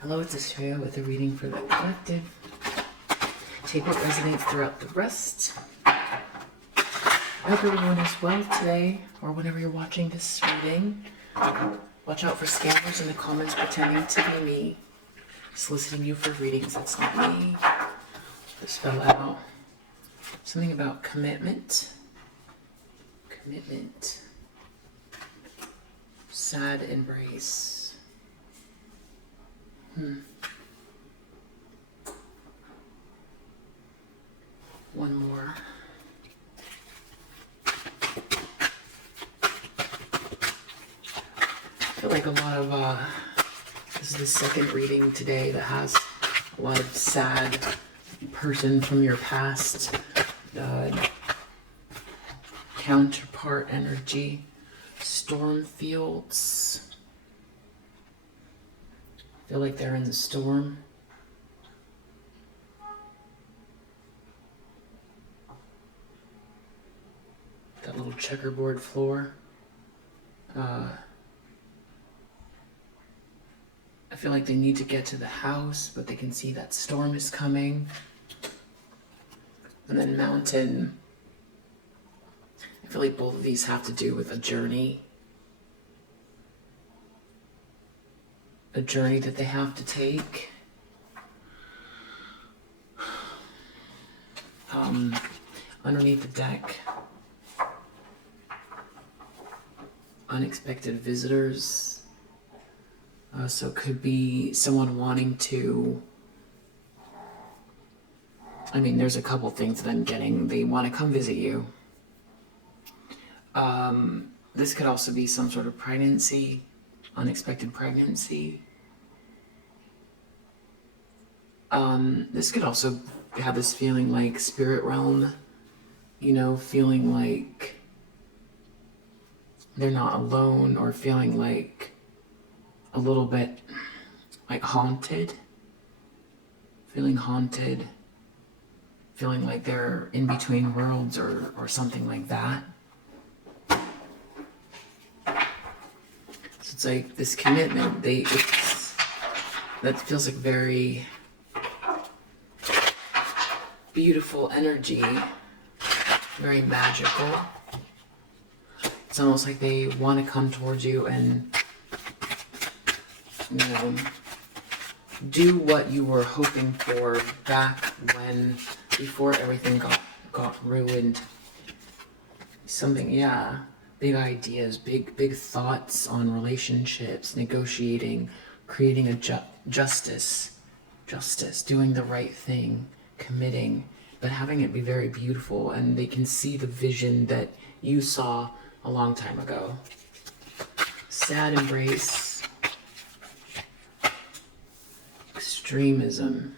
Hello, it's Australia with a reading for the collective. Take what resonates throughout the rest. I hope everyone is well today, or whenever you're watching this reading. Watch out for scammers in the comments pretending to be me, soliciting you for readings. That's not me. Let's spell out something about commitment. Commitment. Sad embrace. One more. I feel like a lot of, this is the second reading today that has a lot of sad person from your past, counterpart energy, storm fields. I feel like they're in the storm. That little checkerboard floor. I feel like they need to get to the house, but they can see that storm is coming. And then mountain. I feel like both of these have to do with a journey. A journey that they have to take. Underneath the deck, unexpected visitors. So it could be someone wanting to, there's a couple things that I'm getting. They want to come visit you. This could also be some sort of pregnancy, unexpected pregnancy. This could also have this feeling like spirit realm, feeling like they're not alone, or feeling like a little bit like haunted, feeling like they're in between worlds or something like that. So it's like this commitment, that feels like very beautiful energy, very magical. It's almost like they want to come towards you and, do what you were hoping for back before everything got ruined. Something, big ideas, big thoughts on relationships, negotiating, creating a justice, doing the right thing, committing, but having it be very beautiful, and they can see the vision that you saw a long time ago. Sad embrace. Extremism.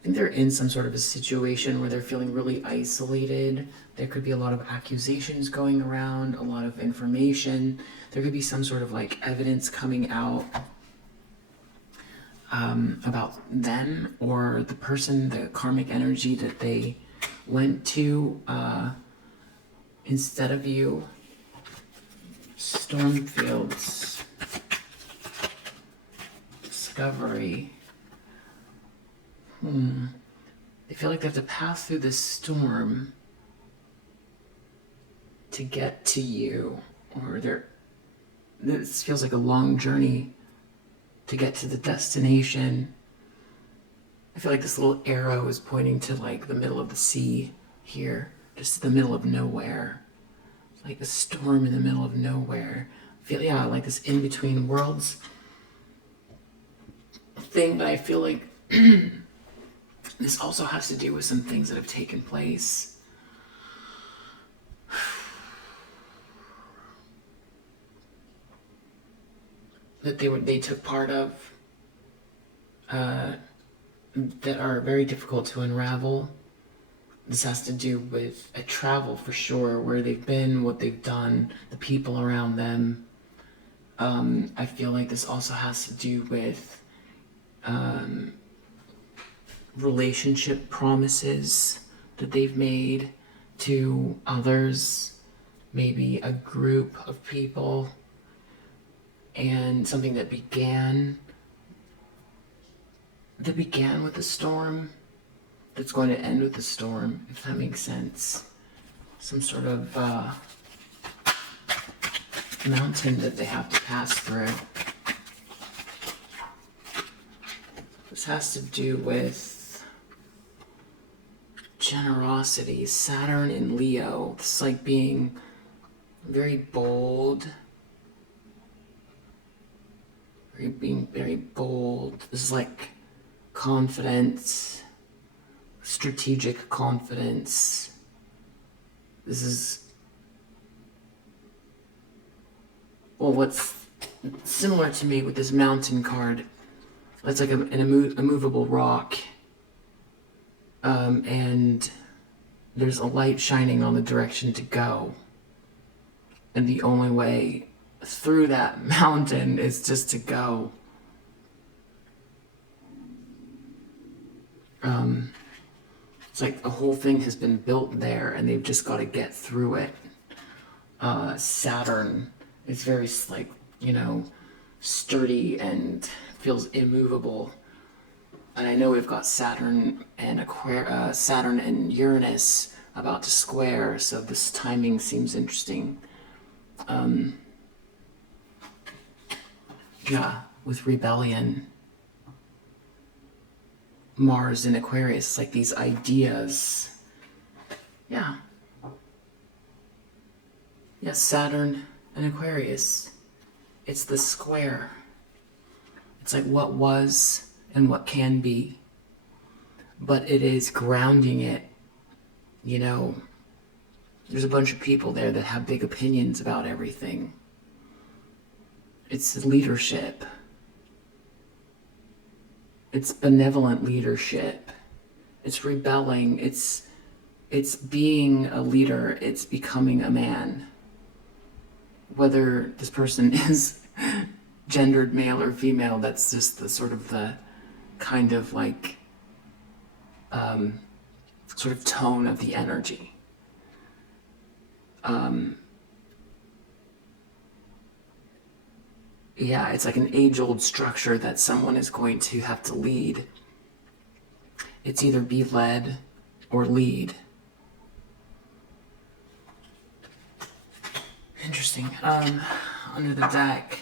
I think they're in some sort of a situation where they're feeling really isolated. There could be a lot of accusations going around, a lot of information. There could be some sort of like evidence coming out about them or the person, the karmic energy that they went to instead of you. Storm fields. Discovery. They feel like they have to pass through this storm to get to you, or this feels like a long journey to get to the destination. I feel like this little arrow is pointing to like the middle of the sea here, just the middle of nowhere, like a storm in the middle of nowhere. I feel like this in between worlds thing, but I feel like this also has to do with some things that have taken place. That they took part of, that are very difficult to unravel. This has to do with a travel for sure, where they've been, what they've done, the people around them. I feel like this also has to do with relationship promises that they've made to others, maybe a group of people, and something that began that began with a storm that's going to end with a storm, if that makes sense. Some sort of mountain that they have to pass through. This has to do with generosity. Saturn in Leo. It's like being very bold. Being very bold. This is like confidence, strategic confidence. This is, well, what's similar to me with this mountain card. It's like an immovable rock. And there's a light shining on the direction to go. And the only way through that mountain is just to go. It's like the whole thing has been built there and they've just got to get through it. Saturn is very, like, you know, sturdy and feels immovable. And I know we've got Saturn and Saturn and Uranus about to square, so this timing seems interesting. Yeah, with rebellion. Mars in Aquarius, like these ideas. Yeah. Yeah, Saturn and Aquarius. It's the square. It's like what was and what can be. But it is grounding it. You know, there's a bunch of people there that have big opinions about everything. It's leadership. It's benevolent leadership. It's rebelling. It's being a leader. It's becoming a man. Whether this person is gendered male or female, that's just the sort of the kind of like sort of tone of the energy. Yeah, it's like an age-old structure that someone is going to have to lead. It's either be led or lead. Interesting. Under the deck.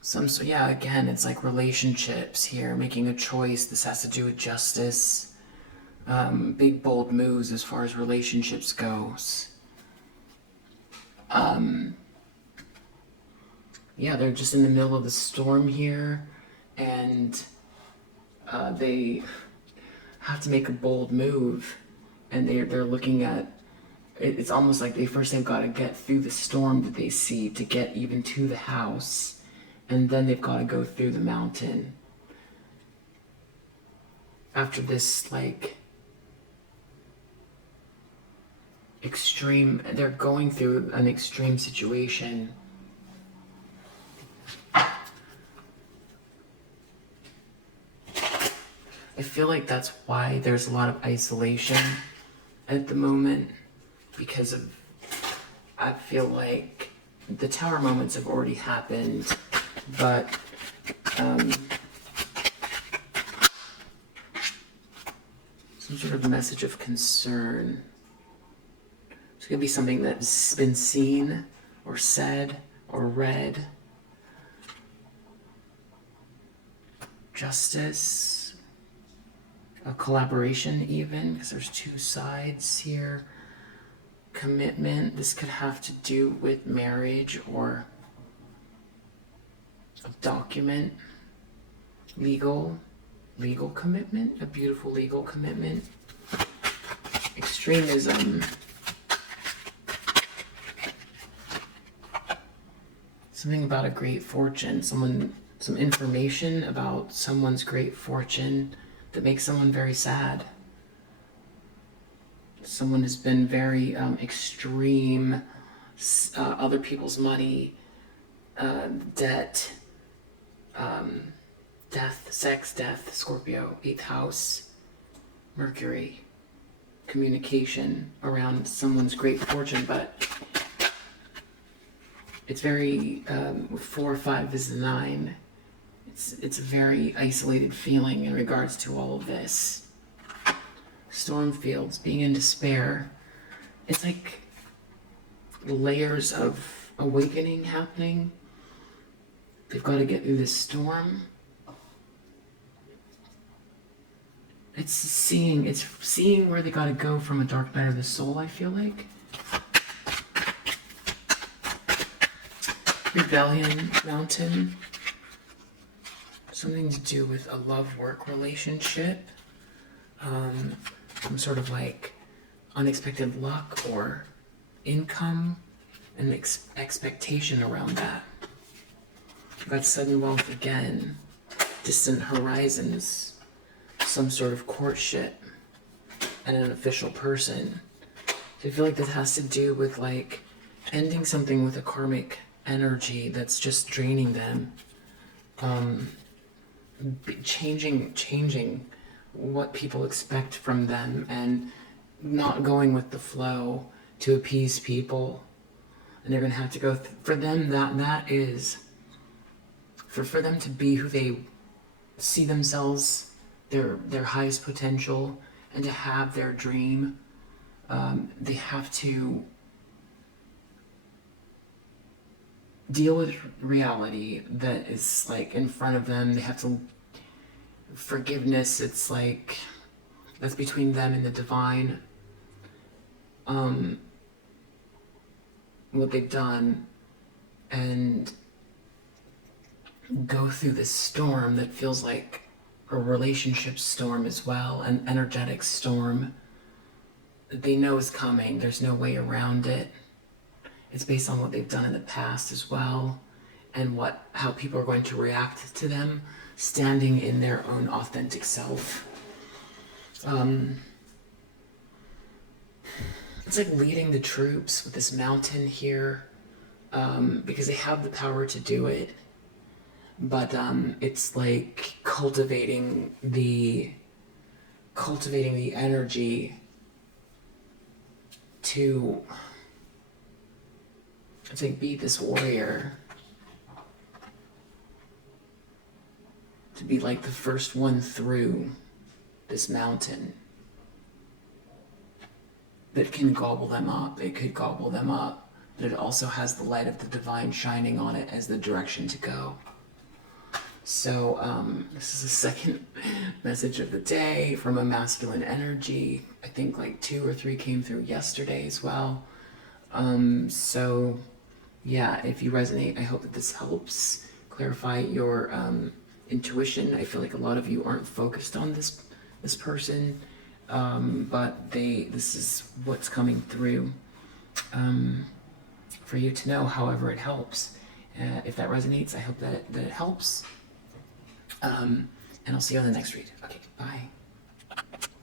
So yeah, again, it's like relationships here, making a choice. This has to do with justice. Big, bold moves as far as relationships goes. Yeah, they're just in the middle of the storm here, and they have to make a bold move, and they're looking at it. It's almost like they've got to get through the storm that they see to get even to the house, and then they've got to go through the mountain. After this, like, they're going through an extreme situation. I feel like that's why there's a lot of isolation at the moment, because I feel like the tower moments have already happened, but some sort of message of concern. It's going to be something that's been seen or said or read. Justice. A collaboration even, because there's two sides here. Commitment. This could have to do with marriage or a document. Legal commitment. A beautiful legal commitment. Extremism. Something about a great fortune. Some information about someone's great fortune that makes someone very sad. Someone has been very extreme, other people's money, debt, death, sex, death, Scorpio, 8th house, Mercury, communication around someone's great fortune, but it's very, 4 or 5 is the 9. it's a very isolated feeling in regards to all of this. Storm fields, being in despair. It's like layers of awakening happening. They've got to get through this storm. It's seeing where they got to go from a dark night of the soul, I feel like. Rebellion mountain. Something to do with a love-work relationship. Some sort of like unexpected luck or income and expectation around that. Got sudden wealth again. Distant horizons. Some sort of courtship and an official person. So I feel like this has to do with like ending something with a karmic energy that's just draining them. Changing what people expect from them and not going with the flow to appease people. And they're gonna have to go for them. That is for them to be who they see themselves, their highest potential, and to have their dream. They have to deal with reality that is like in front of them. They have to forgiveness. It's like that's between them and the divine. What they've done, and go through this storm that feels like a relationship storm as well, an energetic storm that they know is coming. There's no way around it. It's based on what they've done in the past as well, and how people are going to react to them standing in their own authentic self. It's like leading the troops with this mountain here, because they have the power to do it. But it's like cultivating the energy to, it's like be this warrior, to be like the first one through this mountain that can gobble them up. It could gobble them up, but it also has the light of the divine shining on it as the direction to go. So this is the second message of the day from a masculine energy. I think like 2 or 3 came through yesterday as well. So yeah, if you resonate, I hope that this helps clarify your intuition. I feel like a lot of you aren't focused on this person, but this is what's coming through for you to know. However, it helps. If that resonates, I hope that it helps. And I'll see you on the next read. Okay, bye.